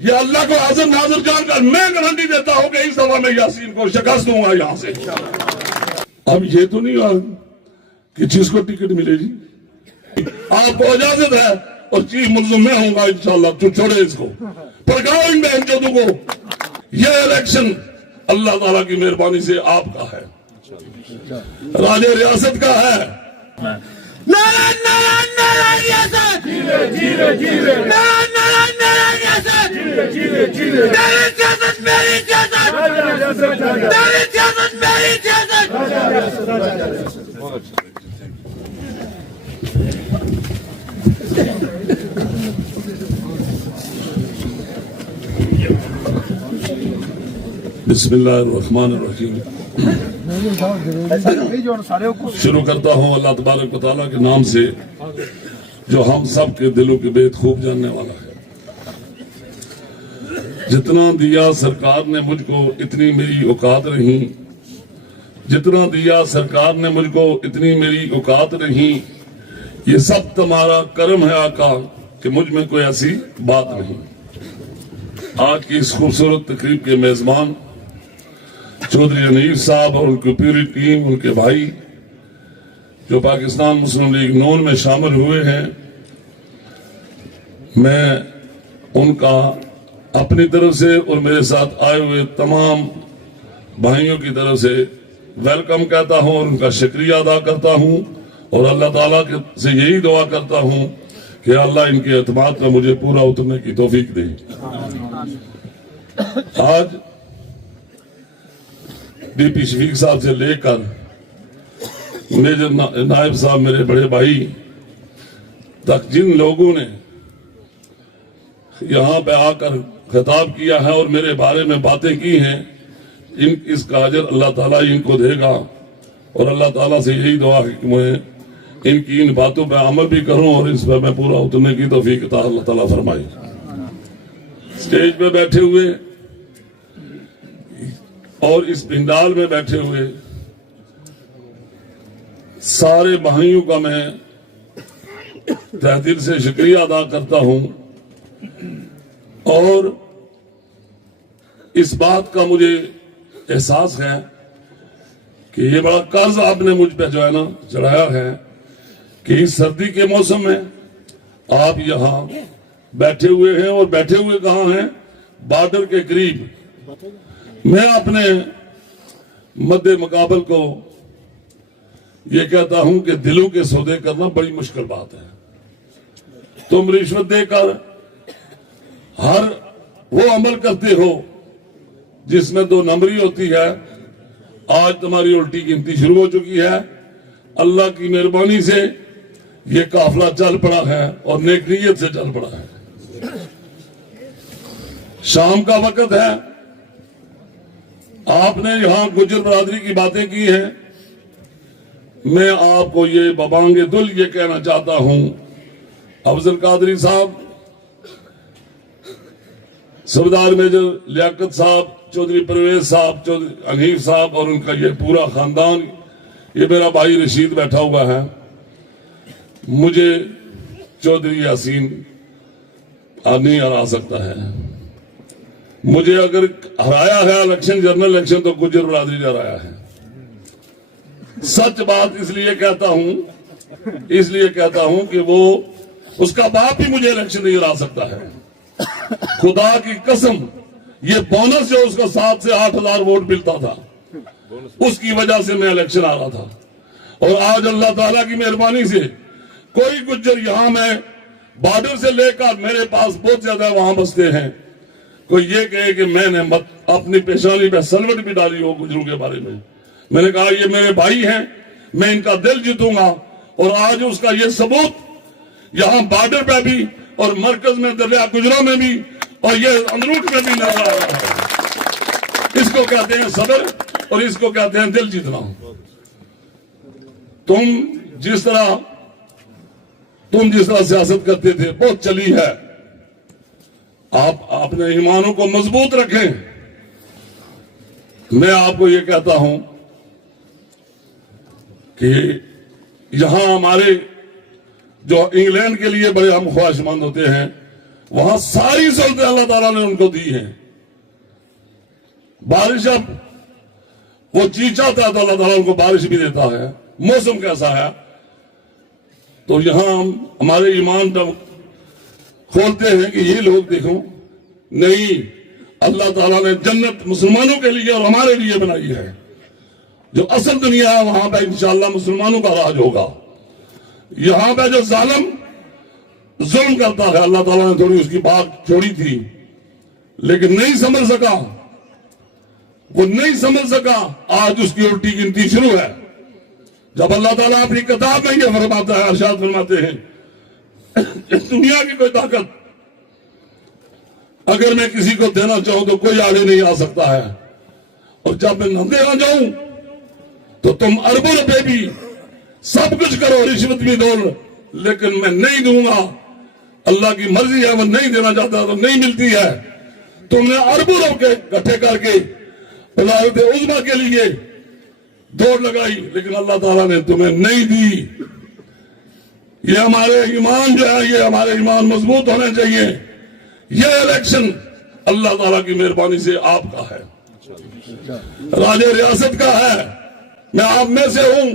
یہ اللہ کو حاضر ناظر جان کر میں گارنٹی دیتا ہوں کہ اس دفعہ میں یاسین کو شکست دوں گا یہاں سے۔ اب یہ تو نہیں ہوا کہ جس کو ٹکٹ ملے جی آپ کو اجازت ہے اور چیف ملزم میں ہوں گا انشاءاللہ، تو چھوڑے اس کو، پڑکاؤ ان بہن چودوں کو۔ یہ الیکشن اللہ تعالیٰ کی مہربانی سے آپ کا ہے، راج ریاست کا ہے۔ نعرہ نعرہ نعرہ ریاست، نعرہ نعرہ نعرہ ریاست، میری سیاست میری سیاست، میری سیاست میری سیاست۔ بسم اللہ الرحمن الرحیم۔ شروع کرتا ہوں اللہ تبارک و تعالیٰ کے نام سے جو ہم سب کے دلوں کے بید خوب جاننے والا ہے۔ جتنا دیا سرکار نے مجھ کو اتنی میری اوقات نہیں، جتنا دیا سرکار نے مجھ کو اتنی میری اوقات نہیں، یہ سب تمہارا کرم ہے آقا کہ مجھ میں کوئی ایسی بات نہیں۔ آج کی اس خوبصورت تقریب کے میزبان چودھری انیف صاحب اور ان کی پوری ٹیم، ان کے بھائی جو پاکستان مسلم لیگ نون میں شامل ہوئے ہیں، میں ان کا اپنی طرف سے اور میرے ساتھ آئے ہوئے تمام بھائیوں کی طرف سے ویلکم کہتا ہوں اور ان کا شکریہ ادا کرتا ہوں، اور اللہ تعالیٰ سے یہی دعا کرتا ہوں کہ اللہ ان کے اعتماد میں مجھے پورا اترنے کی توفیق دے۔ آج ڈی پی شفیق صاحب سے لے کر میجر نائب صاحب میرے بڑے بھائی تک جن لوگوں نے یہاں پہ آ کر خطاب کیا ہے اور میرے بارے میں باتیں کی ہیں، اس کا اجر اللہ تعالیٰ ان کو دے گا، اور اللہ تعالیٰ سے یہی دعا ہے کہ میں ان کی ان باتوں پہ عمل بھی کروں اور اس پہ میں پورا اترنے کی توفیق عطا اللہ تعالیٰ فرمائے۔ اسٹیج پہ بیٹھے ہوئے اور اس پنڈال میں بیٹھے ہوئے سارے بھائیوں کا میں تہ دل سے شکریہ ادا کرتا ہوں، اور اس بات کا مجھے احساس ہے کہ یہ بڑا قرض آپ نے مجھ پہ جو ہے نا چڑھایا ہے کہ اس سردی کے موسم میں آپ یہاں بیٹھے ہوئے ہیں، اور بیٹھے ہوئے کہاں ہیں؟ بارڈر کے قریب۔ میں اپنے مد مقابل کو یہ کہتا ہوں کہ دلوں کے سودے کرنا بڑی مشکل بات ہے۔ تم رشوت دے کر ہر وہ عمل کرتے ہو جس میں 2 نمبری ہوتی ہے۔ آج تمہاری الٹی گنتی شروع ہو چکی ہے، اللہ کی مہربانی سے یہ قافلہ چل پڑا ہے اور نیک نیت سے چل پڑا ہے۔ شام کا وقت ہے، آپ نے یہاں گجر برادری کی باتیں کی ہیں، میں آپ کو یہ ببانگ دل یہ کہنا چاہتا ہوں، افضل قادری صاحب، صوبیدار میجر لیاقت صاحب، چودھری پرویز صاحب، چودھری انیف صاحب اور ان کا یہ پورا خاندان، یہ میرا بھائی رشید بیٹھا ہوا ہے، مجھے چودھری یاسین نہیں ہرا سکتا ہے۔ مجھے اگر ہرایا ہے الیکشن، جنرل الیکشن، تو گجر برادری نے ہرایا ہے۔ سچ بات اس لیے کہتا ہوں کہ وہ اس کا باپ بھی مجھے الیکشن نہیں ہرا سکتا ہے۔ خدا کی قسم، یہ بونس جو اس کو 7 سے 8 ہزار ووٹ ملتا تھا، اس کی وجہ سے میں الیکشن آ رہا تھا، اور آج اللہ تعالیٰ کی مہربانی سے کوئی گجر یہاں میں بارڈر سے لے کر میرے پاس بہت زیادہ وہاں بستے ہیں، کوئی یہ کہے کہ میں نے اپنی پیشانی پہ سلوٹ بھی ڈالی ہو گجروں کے بارے میں نے کہا یہ میرے بھائی ہیں، میں ان کا دل جیتوں گا، اور آج اس کا یہ ثبوت یہاں بارڈر پہ بھی اور مرکز میں دریا گجروں میں بھی اور یہ اندروٹ میں بھی نظر آ رہا ہے۔ اس کو کہتے ہیں صبر اور اس کو کہتے ہیں دل جیتنا۔ تم جس طرح سیاست کرتے تھے بہت چلی ہے، آپ اپنے ایمانوں کو مضبوط رکھیں۔ میں آپ کو یہ کہتا ہوں کہ یہاں ہمارے جو انگلینڈ کے لیے بڑے ہم خواہش مند ہوتے ہیں، وہاں ساری سہولتیں اللہ تعالیٰ نے ان کو دی ہیں. بارش اب وہ چیز چاہتا ہے تو اللہ تعالیٰ ان کو بارش بھی دیتا ہے. موسم کیسا ہے تو یہاں ہم ہمارے ایمان جب کھولتے ہیں کہ یہ لوگ دیکھو نہیں، اللہ تعالیٰ نے جنت مسلمانوں کے لیے اور ہمارے لیے بنائی ہے. جو اصل دنیا ہے وہاں پہ انشاءاللہ مسلمانوں کا راج ہوگا. یہاں پہ جو ظالم ظلم کرتا ہے اللہ تعالیٰ نے تھوڑی اس کی بات چھوڑی تھی لیکن نہیں سمجھ سکا، وہ نہیں سمجھ سکا. آج اس کی الٹی گنتی شروع ہے. جب اللہ تعالیٰ اپنی کتاب میں یہ فرماتا ہے، ارشاد فرماتے ہیں دنیا کی کوئی طاقت اگر میں کسی کو دینا چاہوں تو کوئی آگے نہیں آ سکتا ہے، اور جب میں نہ دینا چاہوں تو تم اربوں روپے بھی سب کچھ کرو، رشوت بھی دو، لیکن میں نہیں دوں گا. اللہ کی مرضی ہے، وہ نہیں دینا چاہتا تو نہیں ملتی ہے. تم نے اربوں روپے اکٹھے کر کے ولایت عظمیٰ کے لیے دوڑ لگائی لیکن اللہ تعالیٰ نے تمہیں نہیں دی. یہ ہمارے ایمان جو ہے، یہ ہمارے ایمان مضبوط ہونے چاہیے. یہ الیکشن اللہ تعالیٰ کی مہربانی سے آپ کا ہے، راج ریاست کا ہے. میں آپ میں سے ہوں،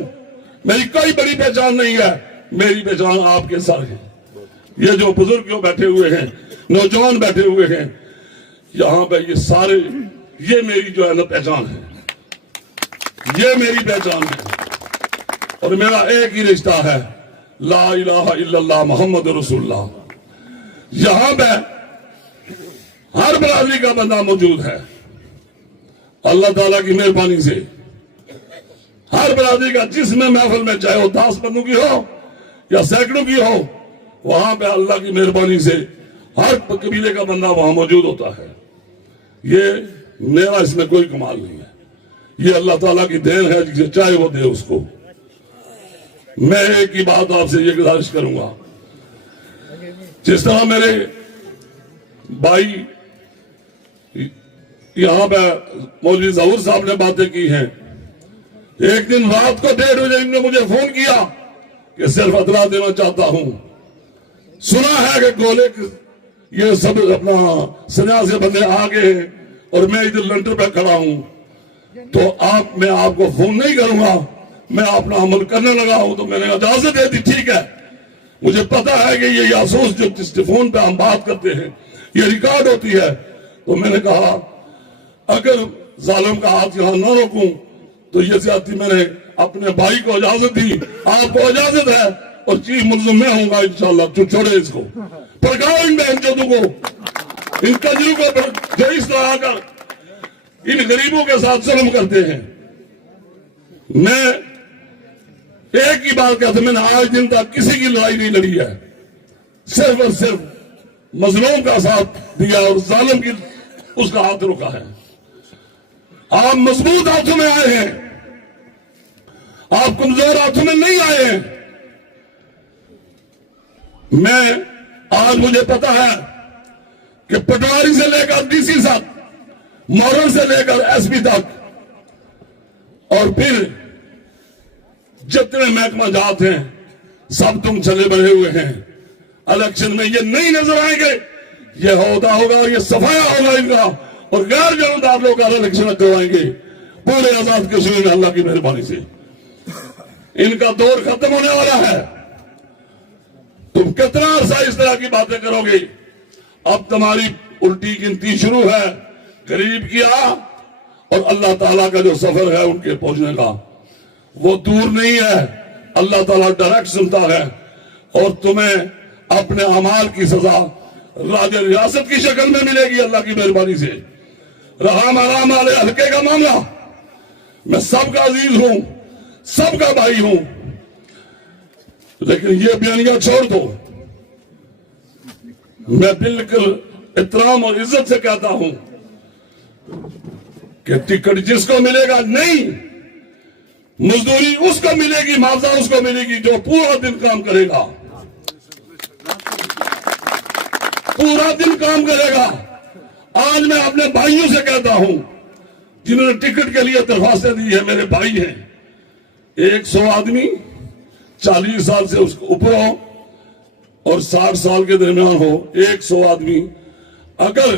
میری کوئی بڑی پہچان نہیں ہے، میری پہچان آپ کے ساتھ ہے. یہ جو بزرگ بیٹھے ہوئے ہیں، نوجوان بیٹھے ہوئے ہیں یہاں پہ، یہ سارے یہ میری جو ہے نا پہچان ہے، یہ میری پہچان ہے. اور میرا ایک ہی رشتہ ہے، لا الہ الا اللہ محمد رسول اللہ. یہاں پہ ہر برادری کا بندہ موجود ہے اللہ تعالیٰ کی مہربانی سے. ہر برادری کا جس میں محفل میں، چاہے وہ 10 بندوں کی ہو یا سینکڑوں کی ہو، وہاں پہ اللہ کی مہربانی سے ہر قبیلے کا بندہ وہاں موجود ہوتا ہے. یہ میرا اس میں کوئی کمال نہیں ہے، یہ اللہ تعالیٰ کی دین ہے، جسے چاہے وہ دے اس کو. میں ایک ہی بات آپ سے یہ گزارش کروں گا، جس طرح میرے بھائی یہاں پہ مولوی ظہور صاحب نے باتیں کی ہیں، ایک دن رات کو 1:30 بجے انہوں نے مجھے فون کیا کہ صرف اطلاع دینا چاہتا ہوں، سنا ہے کہ گولے یہ سب اپنا سنیا سے بندے آگے ہیں اور میں ادھر لنٹر پہ کھڑا ہوں، تو میں آپ کو فون نہیں کروں گا، میں اپنا عمل کرنے لگا ہوں. تو میں نے اجازت دے دی، ٹھیک ہے. مجھے پتا ہے کہ یہ جاسوس جو جس فون پہ ہم بات کرتے ہیں یہ ریکارڈ ہوتی ہے. تو میں نے کہا اگر ظالم کا ہاتھ یہاں نہ روکوں تو یہ زیادتی میں نے اپنے بھائی کو اجازت دی، آپ کو اجازت ہے، اور چیف ملزم میں ہوں گا انشاءاللہ. تو چھوڑے اس کو، پڑکاؤ ان بہن چودوں کو، ان کنجروں کو جو اس طرح کا ان غریبوں کے ساتھ ظلم کرتے ہیں. میں ایک ہی بات کہتا ہوں، میں نے آج دن تک کسی کی لڑائی نہیں لڑی ہے، صرف اور صرف مظلوم کا ساتھ دیا اور ظالم کی اس کا ہاتھ روکا ہے. آپ مضبوط ہاتھوں میں آئے ہیں، آپ کمزور ہاتھوں میں نہیں آئے ہیں. میں آج مجھے پتا ہے کہ پٹواری سے لے کر ڈی سی تک، مورن سے لے کر ایس پی تک، اور پھر جتنے محکمہ جات ہیں سب تم چلے بڑھے ہوئے ہیں. الیکشن میں یہ نہیں نظر آئیں گے، یہ عہدہ ہوگا اور یہ صفایا ہوگا ان کا، اور غیر جانبدار لوگ الیکشن کروائیں گے پورے آزاد کشمیر میں اللہ کی مہربانی سے. ان کا دور ختم ہونے والا ہے. تم کتنا عرصہ اس طرح کی باتیں کرو گے؟ اب تمہاری الٹی گنتی شروع ہے. غریب کیا اور اللہ تعالیٰ کا جو سفر ہے ان کے پہنچنے کا وہ دور نہیں ہے. اللہ تعالیٰ ڈائریکٹ سنتا ہے اور تمہیں اپنے اعمال کی سزا راج ریاست کی شکل میں ملے گی اللہ کی مہربانی سے. رہا مرام والے حلقے کا معاملہ، میں سب کا عزیز ہوں، سب کا بھائی ہوں، لیکن یہ بیانیہ چھوڑ دو. میں بالکل احترام اور عزت سے کہتا ہوں کہ ٹکٹ جس کو ملے گا نہیں، مزدوری اس کو ملے گی، معاوضہ اس کو ملے گی جو پورا دن کام کرے گا، پورا دن کام کرے گا. آج میں اپنے بھائیوں سے کہتا ہوں جنہوں نے ٹکٹ کے لیے درخواستیں دی ہیں، میرے بھائی ہیں. 100 آدمی 40 سال سے اس کو اوپر ہو، اور 60 سال کے درمیان ہو 100 آدمی اگر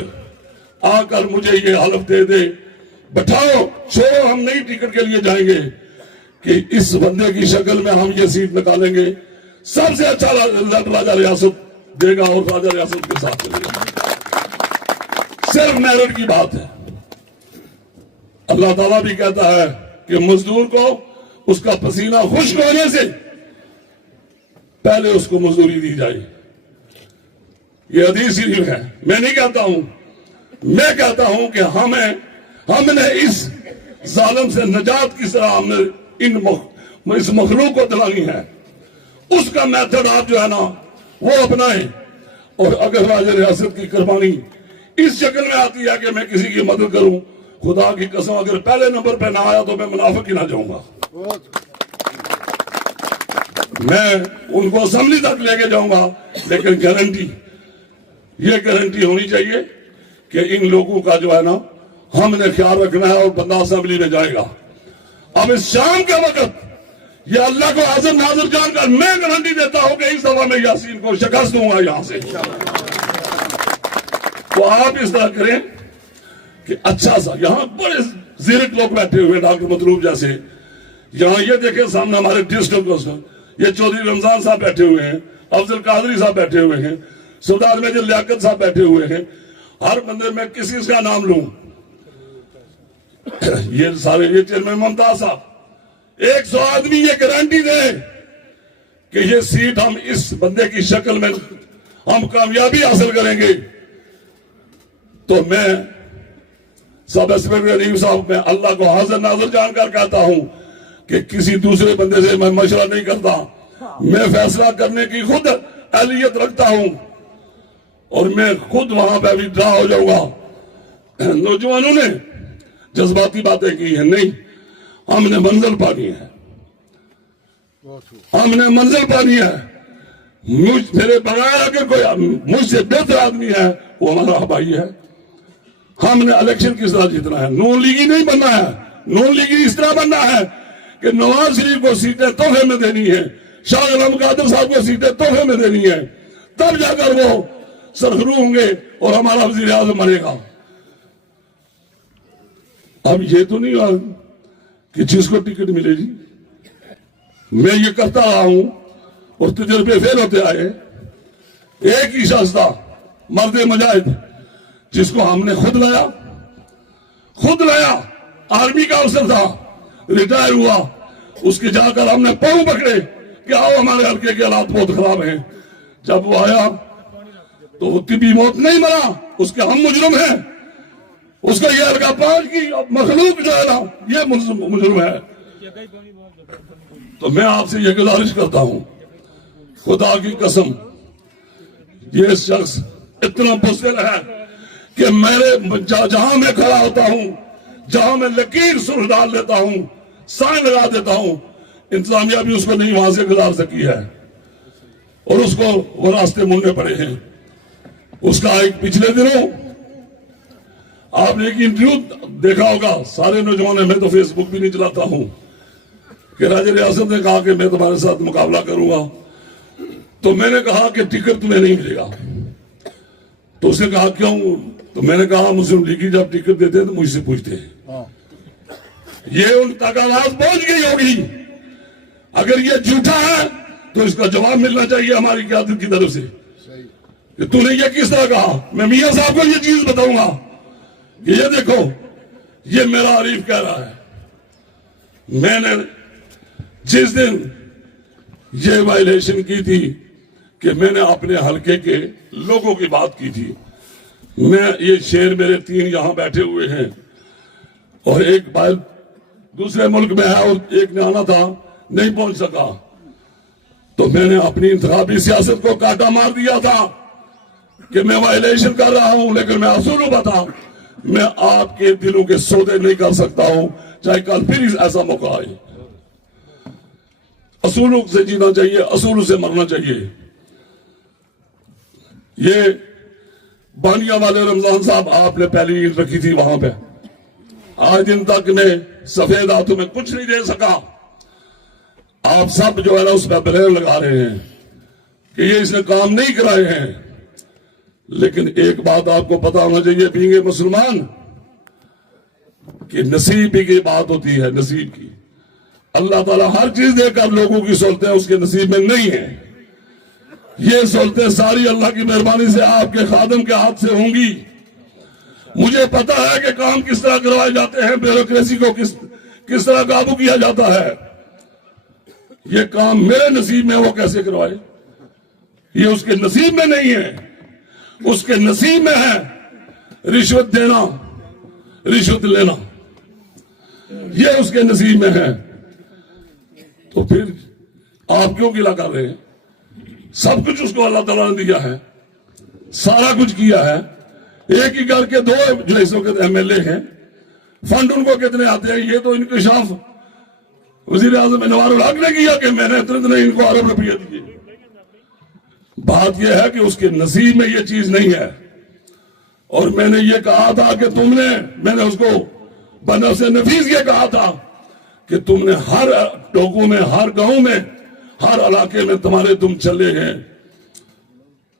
آ کر مجھے یہ حلف دے دے بٹھاؤ چھوڑو ہم نئی ٹکٹ کے لیے جائیں گے کہ اس بندے کی شکل میں ہم یہ سیٹ نکالیں گے, سب سے اچھا راجہ ریاست دے گا اور راجہ ریاست کے ساتھ چلے گا. صرف میرٹ کی بات ہے. اللہ تعالیٰ بھی کہتا ہے کہ مزدور کو اس کا پسینہ خشک ہونے سے پہلے اس کو مزدوری دی جائے. یہ حدیث شریف ہے. میں نہیں کہتا ہوں, میں کہتا ہوں کہ ہم نے اس ظالم سے نجات کس طرح ہم نے اس مخلوق کو دلانی ہے, اس کا میتھڈ آپ جو ہے نا وہ اپنائیں. اور اگر راجہ ریاست کی قربانی اس شکل میں آتی ہے کہ میں کسی کی مدد کروں, خدا کی قسم اگر پہلے نمبر پہ نہ آیا تو میں منافق ہی نہ جاؤں گا. میں ان کو اسمبلی تک لے کے جاؤں گا, لیکن یہ گارنٹی ہونی چاہیے کہ ان لوگوں کا جو ہے نا ہم نے خیال رکھنا ہے اور بندہ اسمبلی میں جائے گا. اب اس شام کے وقت یہ اللہ کو حاضر ناظر جان کر میں گارنٹی دیتا ہوں کہ اس دفعہ میں یاسین کو شکست دوں گا یہاں سے. تو آپ اس طرح کریں کہ اچھا سا, یہاں بڑے زیرک لوگ بیٹھے ہوئے ڈاکٹر مطلوب جیسے, یہاں یہ دیکھیں سامنے ہمارے ڈسٹرکٹ یہ چودھری رمضان صاحب بیٹھے ہوئے ہیں, افضل قادری صاحب بیٹھے ہوئے ہیں, سردار میجر لیاقت صاحب بیٹھے ہوئے ہیں. ہر بندے میں کسی کا نام لوں, یہ سارے یہ چیئرمین ممتاز صاحب 100 آدمی یہ گارنٹی دے کہ یہ سیٹ ہم اس بندے کی شکل میں ہم کامیابی حاصل کریں گے. تو میں سب انسپکٹر علیم صاحب میں اللہ کو حاضر ناظر جان کر کہتا ہوں کہ کسی دوسرے بندے سے میں مشورہ نہیں کرتا, میں فیصلہ کرنے کی خود اہلیت رکھتا ہوں اور میں خود وہاں پہ بھی ڈرا ہو جاؤں گا. نوجوانوں نے جذباتی باتیں کی ہیں, نہیں, ہم نے منزل پانی ہے, ہم نے منزل پانی ہے. میرے بغیر اگر کوئی مجھ سے بہتر آدمی ہے وہ ہمارا بھائی ہے. ہم نے الیکشن کس طرح جیتنا ہے, نون لیگی نہیں بننا ہے. نون لیگی اس طرح بننا ہے کہ نواز شریف کو سیٹیں تحفے میں دینی ہے, شاہ غلام قادر صاحب کو سیٹیں تحفے میں دینی ہے, تب جا کر وہ سرخرو ہوں گے اور ہمارا وزیر اعظم بنے گا. اب یہ تو نہیں ہوا کہ جس کو ٹکٹ ملے گی. میں یہ کرتا رہا ہوں اور تجربے فیل ہوتے آئے. ایک ہی شخص تھا مرد مجاہد جس کو ہم نے خود لایا, آرمی کا افسر تھا, ریٹائر ہوا, اس کے جا کر ہم نے پاؤں پکڑے کہ آؤ ہمارے حلقے کے حالات بہت خراب ہیں. جب وہ آیا تو وہ طبی موت نہیں مرا, اس کے ہم مجرم ہیں, اس کا یہ حلقہ 5 کی مخلوق جو ہے نا یہ مجرم ہے. تو میں آپ سے یہ گزارش کرتا ہوں, خدا کی قسم یہ شخص اتنا بزدل ہے کہ جہاں میں کھڑا ہوتا ہوں, جہاں میں لکیر سرخ ڈال دیتا ہوں, سائن لگا دیتا ہوں, انتظامیہ بھی اس کو نہیں وہاں سے گزار سکی ہے اور اس کو وہ راستے مڑنے پڑے ہیں. اس کا ایک پچھلے دنوں آپ نے ایک انٹرویو دیکھا ہوگا, سارے نوجوان, میں تو فیس بک بھی نہیں چلاتا ہوں, کہ راجہ ریاست نے کہا کہ میں تمہارے ساتھ مقابلہ کروں گا. تو میں نے کہا کہ ٹکٹ تمہیں نہیں ملے گا. تو اس نے کہا کیوں؟ تو میں نے کہا مسلم لیگ کی جب ٹکٹ دیتے ہیں تو مجھ سے پوچھتے ہیں. یہ ان تک آواز پہنچ گئی ہوگی. اگر یہ جھوٹا ہے تو اس کا جواب ملنا چاہیے ہماری قیادت کی طرف سے کہ تو نے یہ کس طرح کہا. میں میاں صاحب کو یہ چیز بتاؤں گا کہ یہ دیکھو یہ میرا عریف کہہ رہا ہے. میں نے جس دن یہ وائلیشن کی تھی کہ میں نے اپنے حلقے کے لوگوں کی بات کی تھی. میں یہ شیر میرے 3 یہاں بیٹھے ہوئے ہیں اور ایک بھائی دوسرے ملک میں ہے اور ایک نے آنا تھا نہیں پہنچ سکا. تو میں نے اپنی انتخابی سیاست کو کاٹا مار دیا تھا کہ میں وائلیشن کر رہا ہوں, لیکن میں اصولوں بتا, میں آپ کے دلوں کے سودے نہیں کر سکتا ہوں چاہے کل پھر ایسا موقع آئے. اصولوں سے جینا چاہیے, اصولوں سے مرنا چاہیے. یہ بانیا والے رمضان صاحب آپ نے پہلی عید رکھی تھی وہاں پہ, آج دن تک میں سفید ہاتھوں میں کچھ نہیں دے سکا. آپ سب جو ہے نا اس پہ بلین لگا رہے ہیں کہ یہ اس نے کام نہیں کرائے ہیں، لیکن ایک بات آپ کو پتا ہونا چاہیے بینگ اے مسلمان کہ نصیب کی بات ہوتی ہے، نصیب کی۔ اللہ تعالیٰ ہر چیز دے کر لوگوں کی سہولتیں اس کے نصیب میں نہیں ہیں۔ یہ سہولتیں ساری اللہ کی مہربانی سے آپ کے خادم کے ہاتھ سے ہوں گی۔ مجھے پتا ہے کہ کام کس طرح کروائے جاتے ہیں، بیوروکریسی کو کس طرح قابو کیا جاتا ہے۔ یہ کام میرے نصیب میں وہ کیسے کروائے؟ یہ اس کے نصیب میں نہیں ہے، اس کے نصیب میں ہے رشوت دینا، رشوت لینا، یہ اس کے نصیب میں ہے۔ تو پھر آپ کیوں گلہ کر رہے ہیں؟ سب کچھ اس کو اللہ تعالیٰ نے دیا ہے، سارا کچھ کیا ہے۔ ایک ہی گھر کے 2 جو اس وقت MLA ہیں، فنڈ ان کو کتنے آتے ہیں؟ یہ تو انکشاف وزیر اعظم انوار الحق نے کیا کہ میں نے اتنے ان کو ارب روپیہ دیے۔ بات یہ ہے کہ اس کے نصیب میں یہ چیز نہیں ہے۔ اور میں نے یہ کہا تھا کہ میں نے اس کو بنفس نفیس یہ کہا تھا کہ تم نے ہر ٹوکوں میں، ہر گاؤں میں، ہر علاقے میں تم چلے ہیں،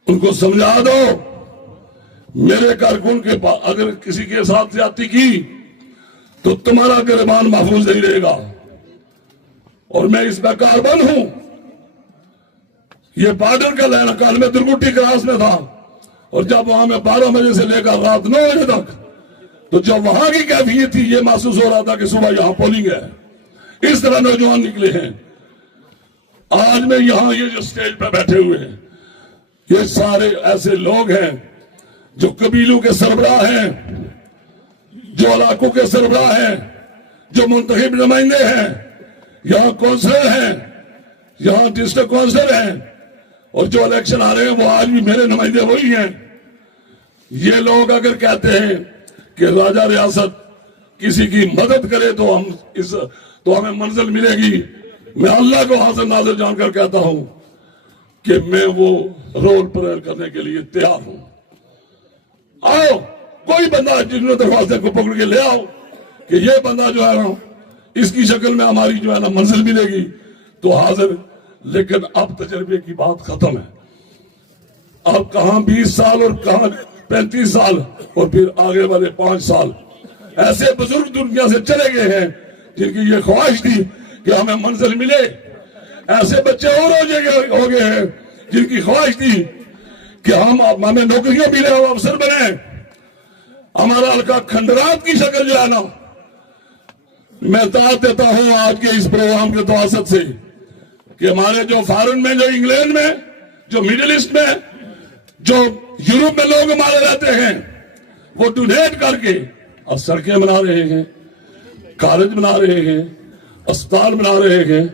ان کو سمجھا دو۔ میرے کارکن کے پاس اگر کسی کے ساتھ زیادتی کی تو تمہارا گریبان محفوظ نہیں رہے گا، اور میں اس میں کاربن ہوں۔ یہ بارڈر کا لینا، کل میں درگٹی کراس میں تھا، اور جب وہاں میں 12 بجے سے لے کر رات 9 بجے تک، تو جب وہاں کی کیفیت تھی یہ محسوس ہو رہا تھا کہ صبح یہاں پولنگ ہے۔ اس طرح نوجوان نکلے ہیں۔ آج میں یہاں یہ جو سٹیج پہ بیٹھے ہوئے ہیں، یہ سارے ایسے لوگ ہیں جو قبیلوں کے سربراہ ہیں، جو علاقوں کے سربراہ ہیں، جو منتخب نمائندے ہیں، یہاں کونسلر ہیں، یہاں ڈسٹرکٹ کونسلر ہیں، اور جو الیکشن آ رہے ہیں وہ آج بھی میرے نمائندے وہی ہیں۔ یہ لوگ اگر کہتے ہیں کہ راجہ ریاست کسی کی مدد کرے تو ہمیں منزل ملے گی، میں اللہ کو حاضر ناظر جان کر کہتا ہوں کہ میں وہ رول پلے کرنے کے لیے تیار ہوں۔ آؤ، کوئی بندہ جن دروازے کو پکڑ کے لے آؤ کہ یہ بندہ جو ہے نا اس کی شکل میں ہماری جو ہے نا منزل ملے گی، تو حاضر۔ لیکن اب تجربے کی بات ختم ہے۔ اب کہاں 20 سال اور کہاں 35 سال اور پھر آگے والے 5 سال ایسے بزرگ دنیا سے چلے گئے ہیں جن کی یہ خواہش تھی کہ ہمیں منزل ملے۔ ایسے بچے اور ہو گئے ہیں جن کی خواہش تھی کہ ہمیں نوکریاں ملے، ہم افسر بنے۔ ہمارا حلقہ کھنڈرات کی شکل جو ہے نا، میں دعوت دیتا ہوں آج کے اس پروگرام کے توسط سے کہ ہمارے جو فارن میں، جو انگلینڈ میں، جو مڈل ایسٹ میں، جو یورپ میں لوگ ہمارے رہتے ہیں، وہ ڈونیٹ کر کے اب سڑکیں بنا رہے ہیں، کالج بنا رہے ہیں، اسپتال بنا رہے ہیں۔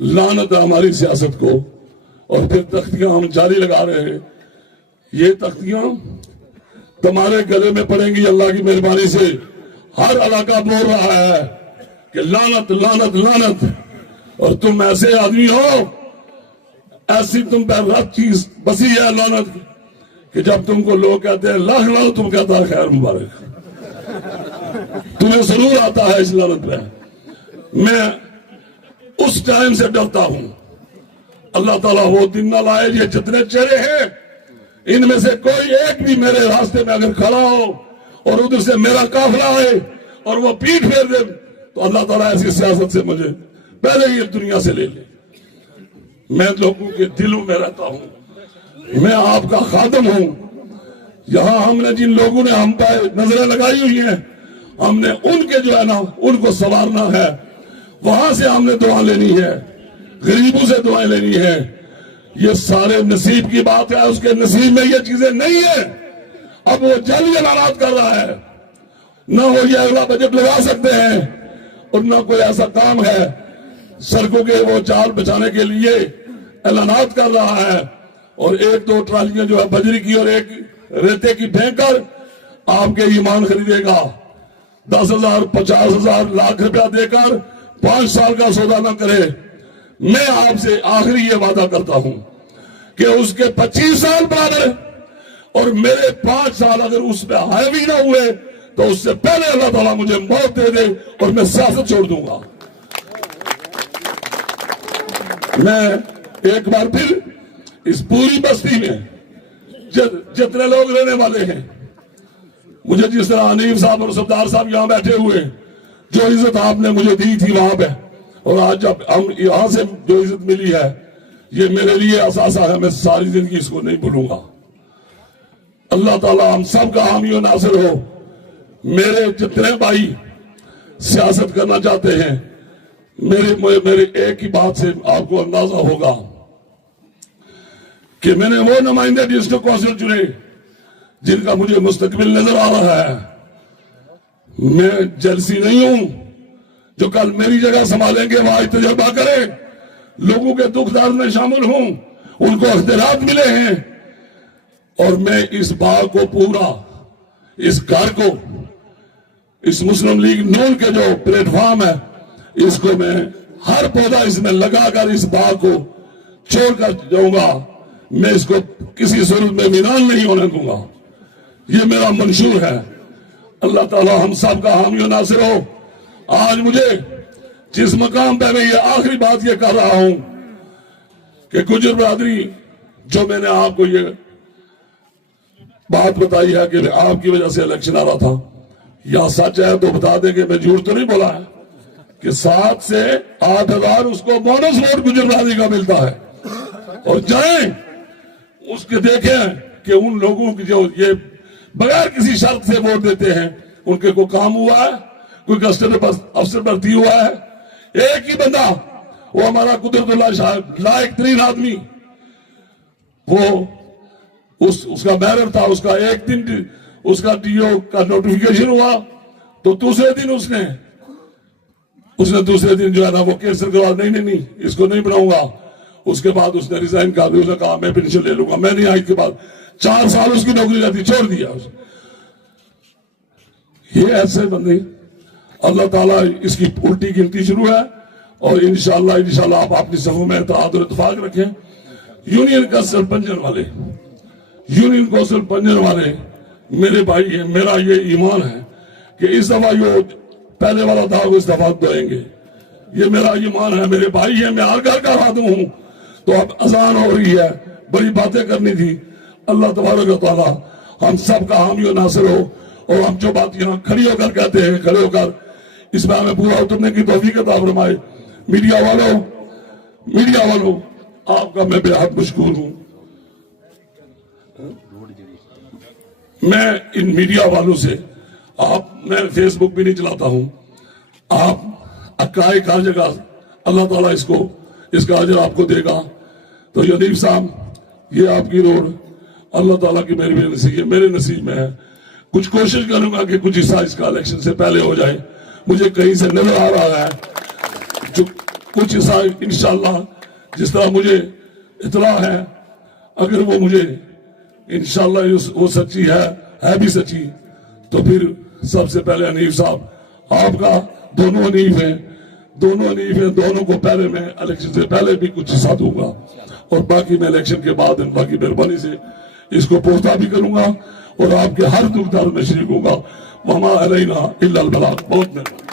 لعنت ہے ہماری سیاست کو۔ اور پھر تختیاں ہم جاری لگا رہے ہیں۔ یہ تختیاں تمہارے گلے میں پڑیں گی اللہ کی مہربانی سے۔ ہر علاقہ بول رہا ہے کہ لعنت لعنت لعنت، اور تم ایسے آدمی ہو، ایسی تم پہ رات چیز بسی ہے لعنت کہ جب تم کو لوگ کہتے ہیں لاکھ لعنت، تم کہتا ہے خیر مبارک۔ تمہیں ضرور آتا ہے اس لعنت پہ۔ میں اس ٹائم سے ڈرتا ہوں۔ اللہ تعالیٰ وہ دن نہ لائے، یہ جتنے چہرے ہیں ان میں سے کوئی ایک بھی میرے راستے میں اگر کھڑا ہو اور ادھر سے میرا قافلہ آئے اور وہ پیٹ پھیر دے، تو اللہ تعالیٰ ایسی سیاست سے مجھے پہلے ہی دنیا سے لے لے۔ میں لوگوں کے دلوں میں رہتا ہوں، میں آپ کا خادم ہوں۔ یہاں ہم نے جن لوگوں نے ہم پہ نظریں لگائی ہوئی ہیں، ہم نے ان کے جو ہے نا ان کو سنوارنا ہے۔ وہاں سے ہم نے دعا لینی ہے، غریبوں سے دعائیں لینی ہے۔ یہ سارے نصیب کی بات ہے، اس کے نصیب میں یہ چیزیں نہیں ہیں۔ اب وہ جعلی اعلانات کر رہا ہے، نہ وہ یہ اگلا بجٹ لگا سکتے ہیں، اور نہ کوئی ایسا کام ہے۔ سڑکوں کے وہ جال بچانے کے لیے اعلانات کر رہا ہے، اور 1-2 ٹرالیاں جو ہے بجری کی اور ایک ریتے کی پھینک کر آپ کے ایمان خریدے گا۔ 10,000 50,000 لاکھ روپیہ دے کر 5 سال کا سودا نہ کرے۔ میں آپ سے آخری یہ وعدہ کرتا ہوں کہ اس کے 25 سال برابر اور میرے 5 سال اگر اس پہ حاوی نہ ہوئے تو اس سے پہلے اللہ تعالیٰ مجھے موت دے دے اور میں سیاست چھوڑ دوں گا۔ میں ایک بار پھر اس پوری بستی میں جتنے لوگ رہنے والے ہیں، مجھے جس طرح حنیف صاحب اور سردار صاحب یہاں بیٹھے ہوئے، جو عزت آپ نے مجھے دی تھی وہاں پہ، اور آج جب ہم یہاں سے جو عزت ملی ہے، یہ میرے لیے اثاثہ ہے، میں ساری زندگی اس کو نہیں بھولوں گا۔ اللہ تعالیٰ ہم سب کا حامی و ناصر ہو۔ میرے جتنے بھائی سیاست کرنا چاہتے ہیں، میرے ایک ہی بات سے آپ کو اندازہ ہوگا کہ میں نے وہ نمائندے ڈسٹرکٹ کونسل چنے جن کا مجھے مستقبل نظر آ رہا ہے۔ میں جلسی نہیں ہوں، جو کل میری جگہ سنبھالیں گے وہ آج تجربہ کریں، لوگوں کے دکھ درد میں شامل ہوں، ان کو اختیارات ملے ہیں، اور میں اس بات کو پورا، اس گھر کو، اس مسلم لیگ نون کے جو پلیٹ فارم ہے، اس کو میں ہر پودا اس میں لگا کر اس بات کو چھوڑ کر جاؤں گا۔ میں اس کو کسی صورت میں ویران نہیں ہونے دوں گا، یہ میرا منشور ہے۔ اللہ تعالی ہم سب کا حامی و ناصر ہو۔ آج مجھے جس مقام پہ میں یہ آخری بات یہ کر رہا ہوں کہ گجر برادری، جو میں نے آپ کو یہ بات بتائی ہے کہ آپ کی وجہ سے الیکشن آ رہا تھا، یا سچ ہے تو بتا دیں کہ میں جھوٹ تو نہیں بولا ہے کہ 7 سے 8,000 اس کو بونس ووٹ گجر برادری کا ملتا ہے۔ اور جائیں اس کے دیکھیں کہ ان لوگوں کی جو یہ بغیر کسی شرط سے ووٹ دیتے ہیں، ان کے کوئی کام ہوا ہے، کوئی کسٹمر افسر بھرتی ہوا ہے؟ ایک ہی بندہ، وہ ہمارا قدرت اللہ شاہ، لائق ترین آدمی، وہ اس کا بیرر تھا، اس کا ایک دن اس کا ڈی او کا نوٹیفیکیشن ہوا تو دوسرے دن اس نے دوسرے دن جو ہے نا وہ کیسر کروا، نہیں اس کو نہیں بناؤں گا۔ اس کے بعد اس نے ریزائن کر دیا، اس نے کہا میں پینشن لے لوں گا، میں نہیں آئی۔ کے بعد 4 سال اس کی نوکری رہتی، چھوڑ دیا۔ یہ ایسے بندے، اللہ تعالیٰ اس کی الٹی گنتی شروع ہے، اور انشاءاللہ آپ اپنی صفوں میں اتحاد اور اتفاق رکھیں۔ یونین کونسل پنجن والے میرے بھائی ہیں، میرا یہ ایمان ہے کہ اس دفعہ جو پہلے والا تھا وہ اس دفعہ دھوئیں گے، یہ میرا ایمان ہے۔ میرے بھائی ہیں، میں ہر گھر کا خادم ہوں، تو اب اذان ہو رہی ہے، بڑی باتیں کرنی تھی۔ اللہ تبارک و تعالی ہم سب کا حامی و ناصر ہو، اور ہم جو بات یہاں کھڑی ہو کر کہتے ہیں، کھڑے ہو کر اس میں ہمیں پورا اترنے کی توفیق عطا فرمائے۔ میڈیا والوں آپ کا میں بے حد مشکور ہوں۔ میں ان میڈیا والوں سے، میں فیس بک بھی نہیں چلاتا ہوں، آپ حقائق ہر جگہ، اللہ تعالیٰ اس کا اجر آپ کو دے گا۔ تو حنیف صاحب، یہ آپ کی روڈ اللہ تعالیٰ کی میرے نصیب میں ہے۔ کچھ کوشش کروں گا کہ کچھ حصہ اس کا الیکشن سے پہلے ہو جائے، مجھے کہیں سے نظر آ رہا ہے جو کچھ حصہ انشاءاللہ جس طرح مجھے اطلاع ہے، اگر وہ مجھے انشاءاللہ وہ سچی ہے بھی سچی، تو پھر سب سے پہلے حنیف صاحب، آپ کا دونوں حنیف ہیں، دونوں کو پہلے میں الیکشن سے پہلے بھی کچھ حصہ دوں گا، اور باقی میں الیکشن کے بعد اللہ کی مہربانی سے اس کو پختہ بھی کروں گا، اور آپ کے ہر دکھ درد میں شریک ہوں گا۔ وما علینا الا البلاغ۔ بہت مہربانی۔